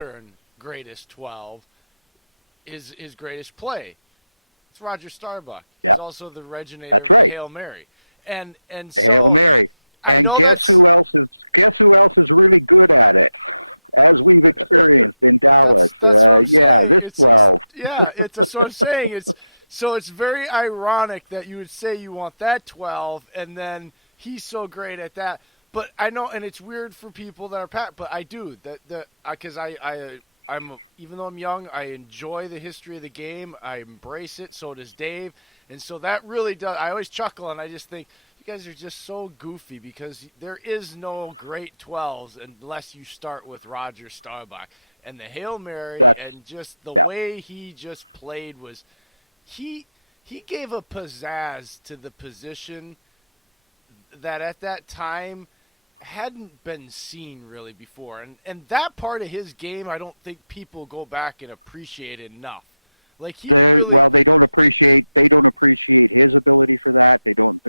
modern greatest 12 is his greatest play. It's Roger Starbuck. He's Yep, also the originator that's of the right. Hail Mary. And Hail so Mary. I And know that's guess who else is really good at it? As we've experienced in Dallas. that's what I'm Yeah, saying. this 12. That's what I'm saying. It's very ironic that you would say you want that 12 and then he's so great at that. But I know, and it's weird for people that are but I do that because I'm even though I'm young, I enjoy the history of the game. I embrace it. So does Dave, and so that really does. I always chuckle, and I just think you guys are just so goofy because there is no great 12s unless you start with Roger Staubach and the Hail Mary, That's, and just the yeah. way he just played was he he gave a pizzazz to the position that at that time hadn't been seen really before. And that part of his game, I don't think people go back and appreciate enough. Like he really, Well, they don't appreciate his ability for that. They don't,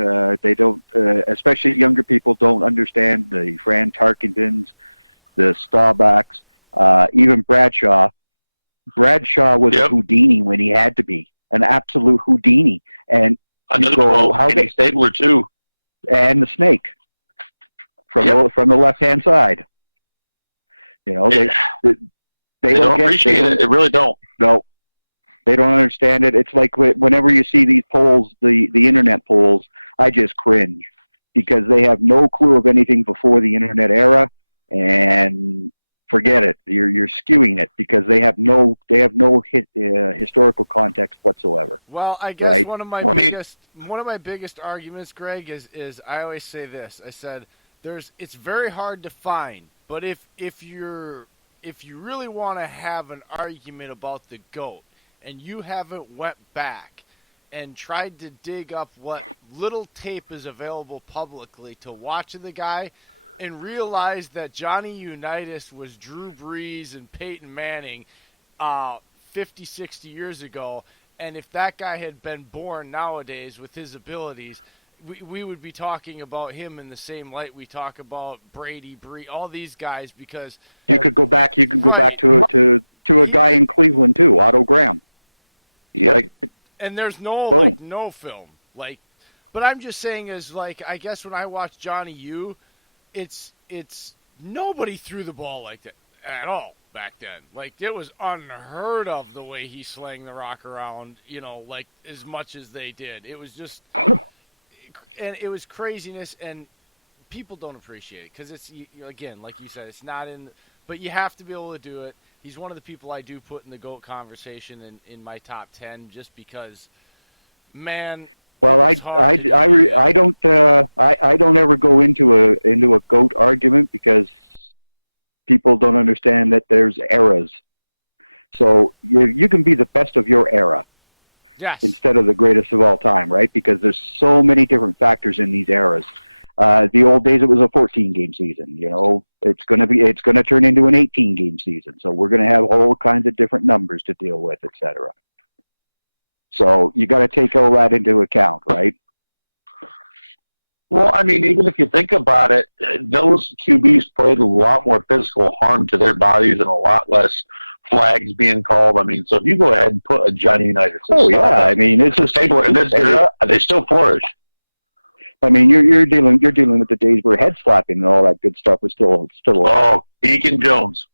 especially younger people don't understand the Fran Tarkingtons, the Staubachs, even Bradshaw. Bradshaw was a Yep. Houdini when he had to be, an absolute Houdini. And Another go, 12, how Kenny they, Stabler, too. and the snake Yep. from the left hand side. You know, It- they They don't don't appreciate it. They really don't. No, they don't understand it. It's like whenever you see these polls, the internet polls, I just cringe because they have no clue of anything before the internet era, and forget it. You're skewing it because they have no historical context whatsoever. well, I guess Right. Well, I mean- one of my biggest arguments, Greg, is I always say this. I said it's very hard to find, but if you really want to have an argument about the GOAT and you haven't went back and tried to dig up what little tape is available publicly to watch the guy and realize that Johnny Unitas was Drew Brees and Peyton Manning 50, 60 years ago, and if that guy had been born nowadays with his abilities, we would be talking about him in the same light we talk about Brady, all these guys, because You could go back. You could go Right. back to a guy in Cleveland too, Otto Graham. Yeah. Like, and there's no Boom. no film but I'm just saying is I guess when I watch Johnny U, it's nobody threw the ball like that at all back then. Like it was unheard of the way he slang the rock around, like as much as they did. It was just and it was craziness, and people don't appreciate it because it's again, like you said, it's not in. But you have to be able to do it. He's one of the people I do put in the GOAT conversation in my top 10, just because, man. well, it's hard to do. I don't ever go into a GOAT argument because people don't understand that there's eras. So you can be the best of your era Yes. instead of the greatest of all time, right? Because there's so many different factors in these eras. The old days, it was a 14-game season. It's going to turn into an 18-game season. So we're going to have all kinds of different numbers to deal with, et cetera. So you got to take all that into account, right? Well, I mean, even if you think about it, those QBs played a lot more physical harm to their bodies and a lot less flags being called. I mean, so if you go ahead and put a Johnny Unitas, Oh yeah, I mean it's a Stabler in this era, they still flourish. I mean you're dealing with the days where head slapping and all that good stuff was still alive. Oh, Deacon Jones.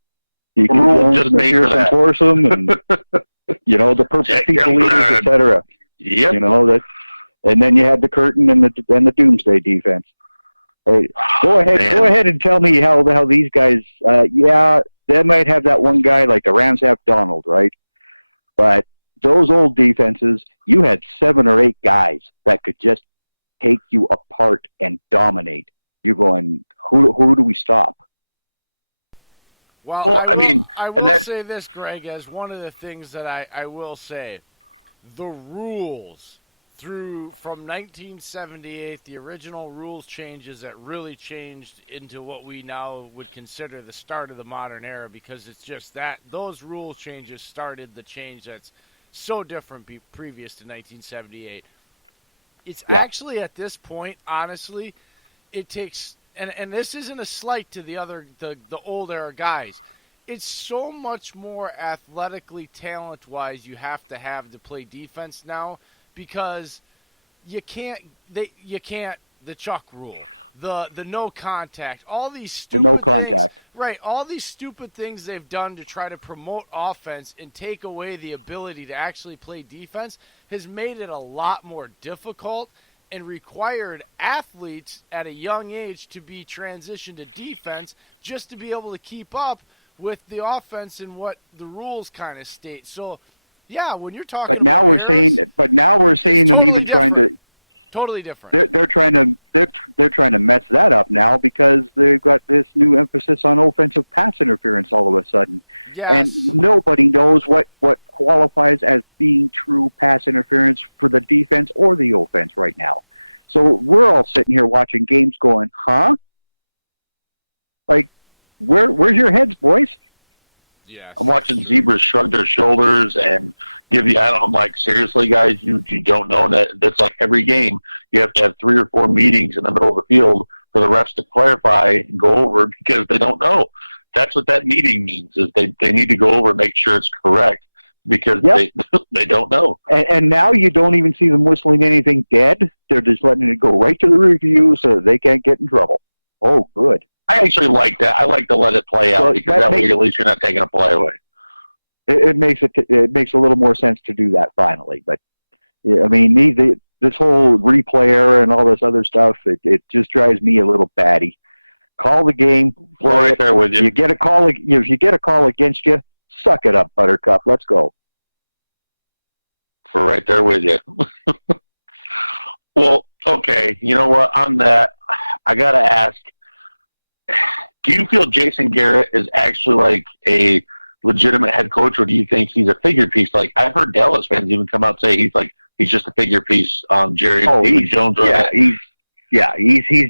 You can rule Jones just and the made for fearsome that. foursome and the purple Jack people Youngberg. leaders, et cetera. Yep. That, and then you had the curtain and the doomsday defense. Hey, go ahead and tell me how these guys. They might have that one guy like the Rams have Donald, right? But those old defenses, you had 7 or 8 guys that could just take you apart and dominate. You're going, who do we stop? Well, I will that- say this, Greg, as one of the things that I will say, the rules from 1978, the original rules changes that really changed into what we now would consider the start of the modern era, because it's just that those rule changes started the change that's so different previous to 1978. It's actually at this point, honestly, it takes, and this isn't a slight to the old era guys. it's so much more athletically talent-wise you have to play defense now, because you can't the Chuck rule, the no contact, all these The stupid no things, contact. right? All these stupid things they've done to try to promote offense and take away the ability to actually play defense has made it a lot more difficult and required athletes at a young age to be transitioned to defense just to be able to keep up with the offense and what the rules kind of state. So, yeah, when you're talking But now about we're Harris, seeing them totally even trying to. different. Totally different. They're trying to mess that up now because they've got this new emphasis on offensive pass interference all of a sudden, Yes. and nobody knows what qualifies as being true pass interference for the defense or the offense right now. So we're all sitting here watching games, going, "Huh? Like, where's your heads, boys?" Yes. I'm watching zebras shrug their shoulders and give you. I'm like, seriously, guys, you don't know that's like every game you have to have 3 or 4 meetings in the middle of the field for the refs to clarify and go over because they don't know. That's what that meeting means, is they need to go over and make sure it's correct because they don't know. And now you don't even see them whistling anything dead. They're just letting it go right to the review so that they can't get in trouble. Oh, good. I actually like that. I like to let it play out Well, because that way at least you're not taking a play away. It makes a little more sense to do that finally. But yeah, I mean, this whole replay error and all this other stuff, it just drives me a little batty. Call the game. We're right there with you. You get a call. If you get a call against you, suck it up, Buttercup. Let's go. We're right there with you. Well, okay. You know what? On that, I got to ask, do you feel Jason Garrett is actually like a legitimate head coach, or do you think he's a figure piece? Like, I've heard Dallas fans even come out and say he's just a figure piece. Jerry Jones. He's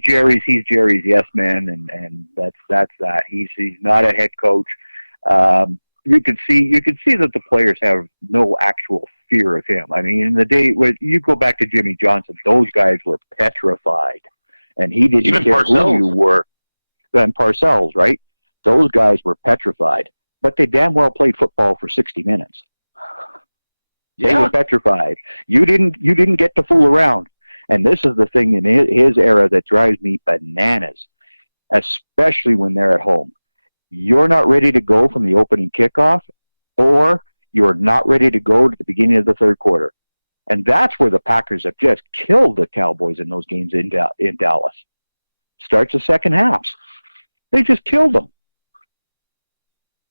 Jerry's yes man, and that's that. He's not a head coach. You could see that the players have no actual fear of him. I mean, in the day when you go back to Jimmy Johnson, those guys were petrified, and he didn't even care Parcells. who you were. And Parcells, right? Those guys were petrified, but they damn well played football for 60 minutes. They were petrified. You didn't get to fool around. And this is the thing in his era that drives me bananas, especially when they're at home. You're not ready to go from the opening kickoff, or you're not ready to go to the beginning of the third quarter. And that's where the Packers have just killed the Cowboys in those games in Dallas. Starts the second half. They just killed them.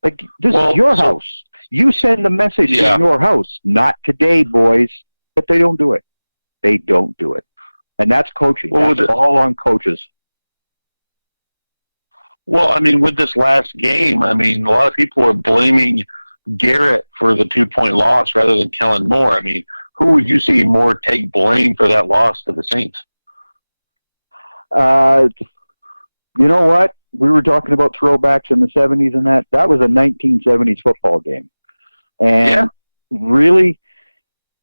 Like, this is your house. You send the message in your house. Not today, boys. But they don't do it. They don't do it. And that's coaching. That's all on coaches. Well, I mean, with this last game, I mean, a lot of people are blaming Garrett for the 2-point loss rather than Kellen Moore. I mean, who would you see more take blame for that loss to the Saints? You know what? We were talking about throwbacks in the 70s, and that was a 1970s football game. And really,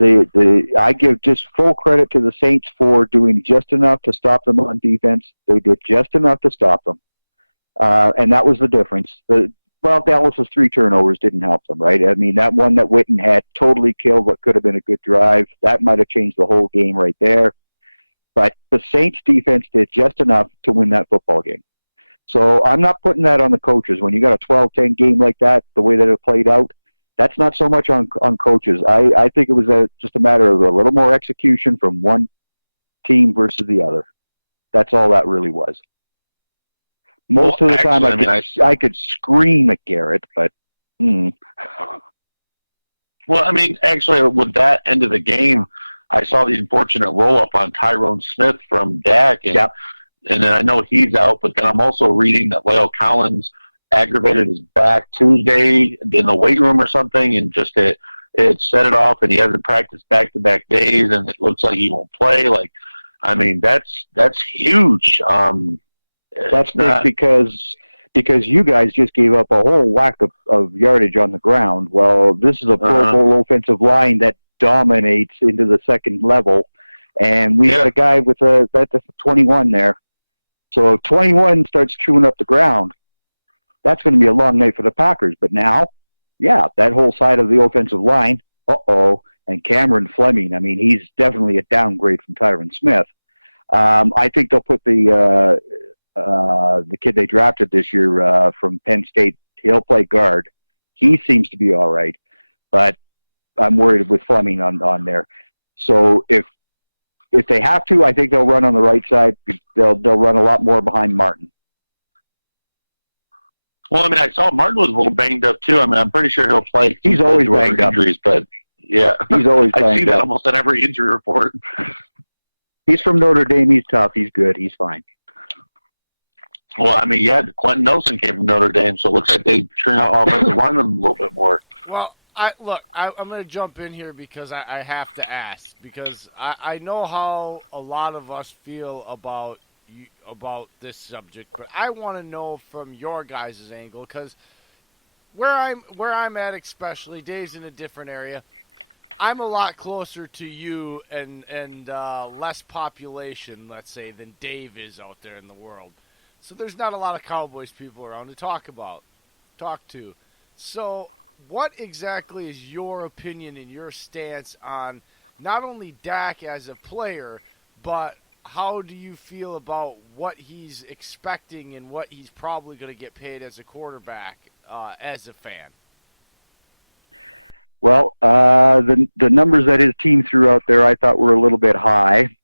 I give just full credit to the Saints for doing just enough to stop them on defense. They did just enough to stop them. And that was the difference. Dallas's 3 turnovers didn't help them, right? I mean, that one that Witten had totally killed what could have been a good drive. That might have changed the whole game right there. But the Saints defense did just enough to win that football game. So I'm not putting that on the coaches. When you got a 12-10 game like that, the way that it played out, that's not so much on coaches. I think it was just a matter of a little more execution from one team versus the other. That's all that really was. Most of the time, I could scream at Garrett, but... Well, I mean, actually, with that end of the game, I saw the unfortunate roll-up on Tyrone Smith from Dak, and then I know he's out, but then I'm also reading that La'el Collins aggravated his back Tuesday in the weight room or something, and just it set it off, and he hasn't practiced back-to-back days, and it looks like he won't play. Like, I mean, that's huge. That's big because you guys just gave up a whole whack of yardage on the ground. Well, this is a Pro Bowl offensive line that dominates into the second level, and we got a guy with that's a 21 there. So if 21 starts chewing up the ground, that's going to be a long night for the Packers. But now, yeah, that whole side of the offensive line, and Cameron Fleming, I mean, he's definitely a downgrade from Tyron Smith. I think they'll put the kid they drafted this year from Penn State. He'll play guard. He seems to be all right, but I'm worried with Fleming on there. So if they have to, I think they'll run on the right side. They'll run a lot more behind Martin. Well, I mean, I saw Martin was a little banged up too. I mean, I'm pretty sure he'll play. He's always banged up. Injuries, but yeah, he's always banged up. I see that almost on every injury report. He's from Notre Dame. He's tough. He's good. He's fine. Well, I mean, yeah, Quentin Nelson came from Notre Dame, so it looks like they turn out offensive linemen a little bit more. Well, I'm going to jump in here because I have to ask, because I know how a lot of us feel about this subject, but I want to know from your guys' angle, because where I'm at, especially Dave's in a different area. I'm a lot closer to you and less population, let's say, than Dave is out there in the world. So there's not a lot of Cowboys people around to talk to. So what exactly is your opinion and your stance on not only Dak as a player, but how do you feel about what he's expecting and what he's probably going to get paid as a quarterback as a fan? Well, the numbers that his team threw out there, I thought were a little bit high.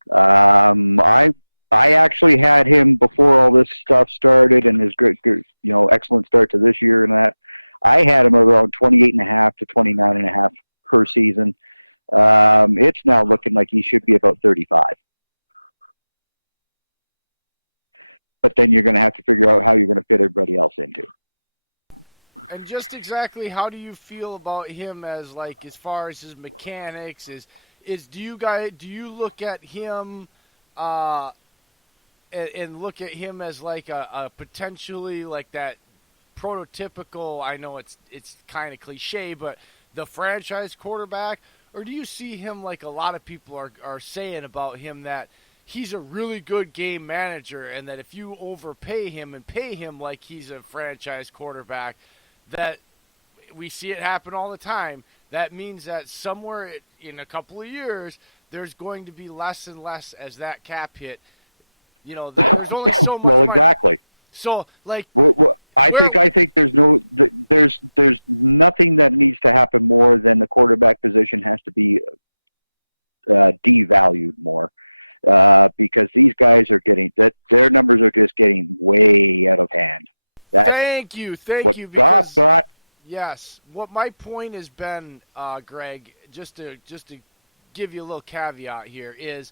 I actually had him before all this stuff started and his good, excellent start to this year and that. I had him around 28.5 to 29.5 per season. It's now looking like he should be about 35. But then you're going to have to figure out how you're going to fit everybody else into. And just exactly how do you feel about him as far as his mechanics do you look at him and look at him as like a potentially like that prototypical, I know it's kind of cliche, but the franchise quarterback? Or do you see him like a lot of people are saying about him, that he's a really good game manager, and that if you overpay him and pay him like he's a franchise quarterback, that we see it happen all the time, that means that somewhere in a couple of years there's going to be less and less as that cap hit. There's only so much well, money. Exactly. So, I think there's nothing that needs to happen more than the quarterback position has to be devalued more, because these guys are getting their numbers are just getting way out of hand. Thank you. What God got. Yes. What my point has been, Greg, just to give you a little caveat here, is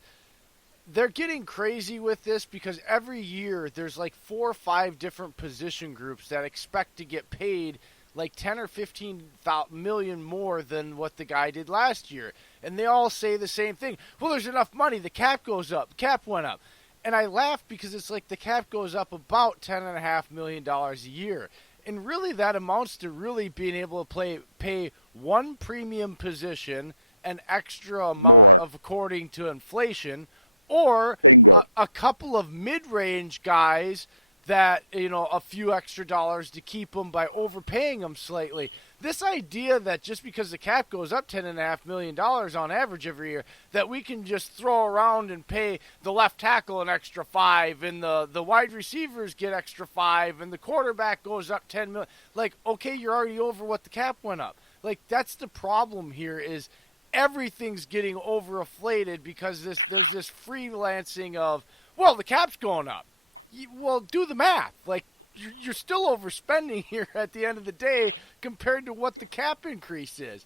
they're getting crazy with this because every year there's like 4 or 5 different position groups that expect to get paid like 10 or 15 million more than what the guy did last year. And they all say the same thing. Well, there's enough money. The cap goes up. The cap went up. And I laugh because it's like the cap goes up about $10.5 million a year. And really that amounts to really being able to pay one premium position an extra amount more of according to inflation, or a couple of mid-range guys that, a few extra dollars to keep them by overpaying them slightly. This idea that just because the cap goes up $10.5 million on average every year, that we can just throw around and pay the left tackle an extra $5 million, and the wide receivers get extra $5 million, and the quarterback goes up $10 million. Like, okay, you're already over what the cap went up. Like, that's the problem here, is everything's getting overinflated because there's this freelancing of, well, the cap's going up. Well, do the math. Like, you're still overspending here at the end of the day compared to what the cap increase is.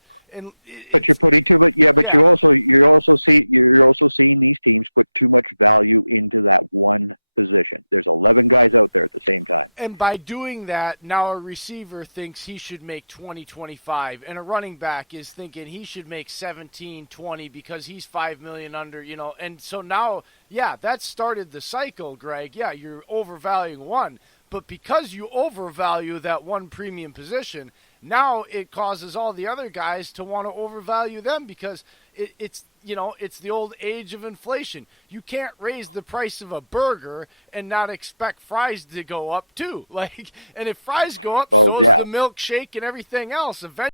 But you're putting too much. Yeah, but you're also seeing these teams put too much value into that one position. There's 11 guys out there at the same time. And by doing that, now a receiver thinks he should make 20, 25, and a running back is thinking he should make 17, 20 because he's $5 million under, And so now, yeah, that started the cycle, Greg. Yeah, you're overvaluing one. But because you overvalue that one premium position, now it causes all the other guys to want to overvalue them because it's the old age of inflation. You can't raise the price of a burger and not expect fries to go up too. And if fries go up, so does the milkshake and everything else. Eventually,